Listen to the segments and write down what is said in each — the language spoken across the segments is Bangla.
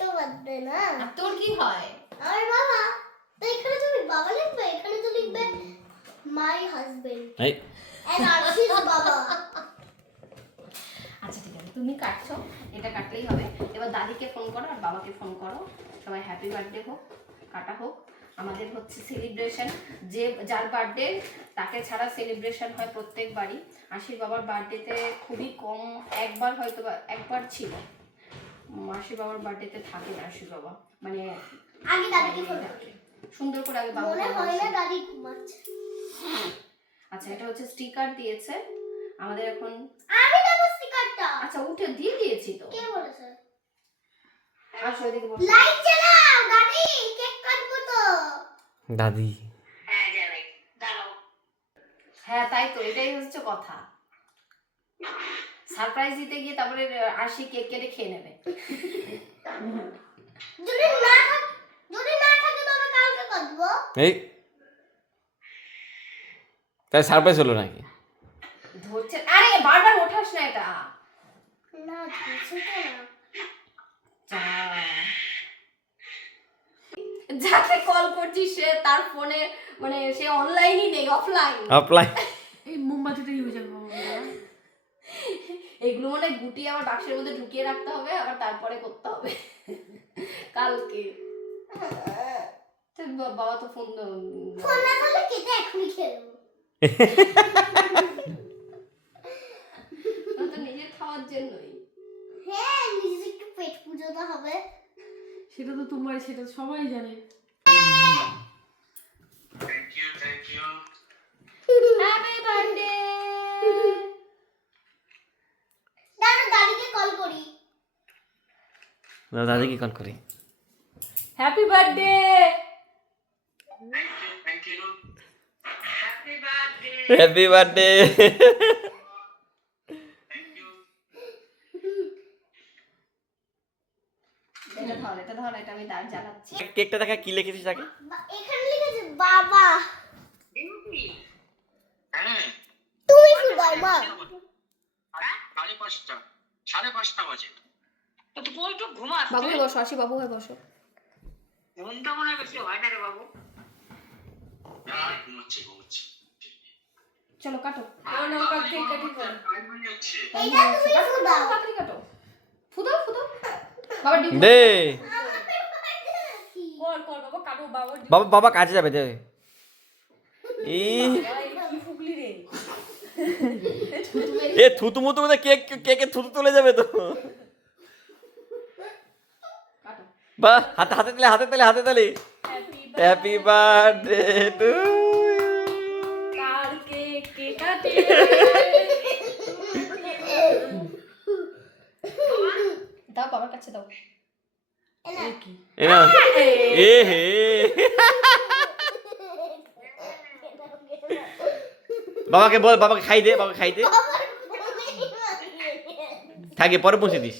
তো বাদবে না। আর তোর কি হয়? আর বাবা তো এখানে তুমি বাবা লিখবে? এখানে তো লিখবে মাই হাজবেন্ড এই। এন্ড আরশিস বাবা। আচ্ছা ঠিক আছে তুমি কাটছো এটা কাটলেই হবে। এবার দাদিকে ফোন করো আর বাবাকে ফোন করো। সবাই হ্যাপি বার্থডে হোক কাটা হোক। আমাদের হচ্ছে সেলিব্রেশন যে যার বার্থডে তাকে ছাড়া সেলিব্রেশন হয় প্রত্যেক বাড়ি আশির বাবার বার্থডেতে খুবই কম একবার হয়তো একবার ছিল। আশির বাবার বার্থডেতে থাকে না আশির বাবা। মানে আগে দাদিকে ফোন। সুন্দর করে আগে বাবা মনে হয় না দাদি ঘুমাচ্ছে। আচ্ছা এটা হচ্ছে স্টিকার দিয়েছে। আমাদের এখন আমি দেবো স্টিকারটা আচ্ছা উঠে দিয়ে দিয়েছি তো। কে বলেছে? আসো এদিকে বসো। লাইট জ্বালাও দাদি কেক কাটবো তো। দাদি। হ্যাঁ তাই তো এটাই হচ্ছে কথা। সারপ্রাইজ দিতে গিয়ে তারপরে আশি কেক কেটে খেয়ে নেবে। যদি না থাক যদি না থাকে তবে কালকে কাটবো এই তাই সারপ্রাইজ হলো নাকি? ধরছে আরে বারবার ওঠাস না এটা। না ধরছে না। যাকে কল করছিস সে তার ফোনে মানে সে অনলাইনই নেই অফলাইন অফলাইন এই মোমবাতিটা ইউজ করব এগুলো মানে গুটিয়ে আবার বাক্সের মধ্যে ঢুকিয়ে রাখতে হবে আবার তারপরে করতে হবে। কালকে। বাবা তো ফোন ফোন না থাকলে কেটে এখনই তো নিজের খাওয়ার জন্যই। হ্যাঁ নিজে একটু পেট পুজো তো হবে। সেটা তো তোমার সেটা তো সবাই জানে। দাদিকে কল করি। Happy birthday Thank you, thank you. Happy birthday. Happy birthday কেকটা দেখা কি লিখেছিস আগে? এখানে লিখেছে বাবা। হ্যাঁ তুমি কি বাবা? সাড়ে পাঁচটা সাড়ে পাঁচটা বাজে। তো তুই একটু ঘুমাস বাবু হয়ে বসো আসি বাবু হয়ে বসো। ঘুমটা মনে হয় বেশি হয় না রে বাবু। আর ঘুমাচ্ছি ঘুমাচ্ছি। চলো কাটো। ফুদাও ফুদাও বাবা ডিম দে। কর কর বাবা কাটো বাবা বাবা বাবা কাজে যাবে দে। কি এ থুতু মুতু মধ্যে কেক কেকে থুতু তুলে যাবে তো? বাহ হাতে হাতে তালে হাতে তালে হাতে তালে। হ্যাপি বার্থডে টু কার কে কে কাটে দাও বাবার কাছে দাও। এ কি? এ না। এ হে। বাবাকে বল বাবাকে খাই দে বাবাকে খাই দে। থাকে পরে পৌঁছে দিস।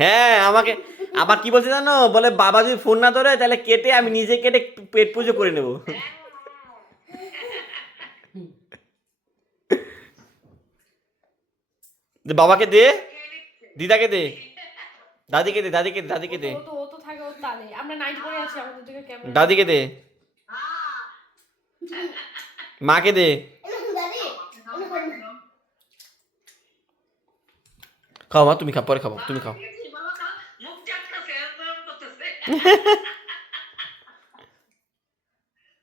হ্যাঁ আমাকে আবার কি বলছে জানো? বলে বাবা যদি ফোন না ধরে তাহলে কেটে আমি নিজে কেটে পেট পুজো করে নেব। বাবাকে দে। দিদাকে দে। দাদিকে দে দাদিকে দে দাদিকে দে। দাদিকে দে। মাকে দে। খাও মা তুমি খাও পরে খাব তুমি খাও।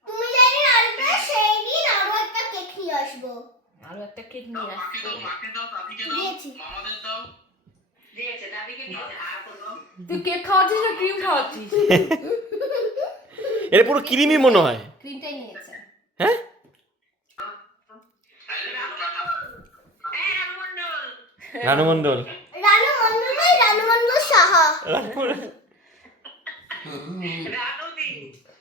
তুমি আসবে সেই দিন আরও একটা কেক নিয়ে আসব আরও একটা কেক নিয়ে। মামাদের দাও। কোনো। তুই কেক খাওয়াচ্ছিস না ক্রিম খাওয়াচ্ছিস? এটা পুরো ক্রিমি মনে হয়। ক্রিমটাই নিয়েছে। হ্যাঁ? Ranu Mondal Ranu Mondal Ranu Mondal Saha Bravo Dino!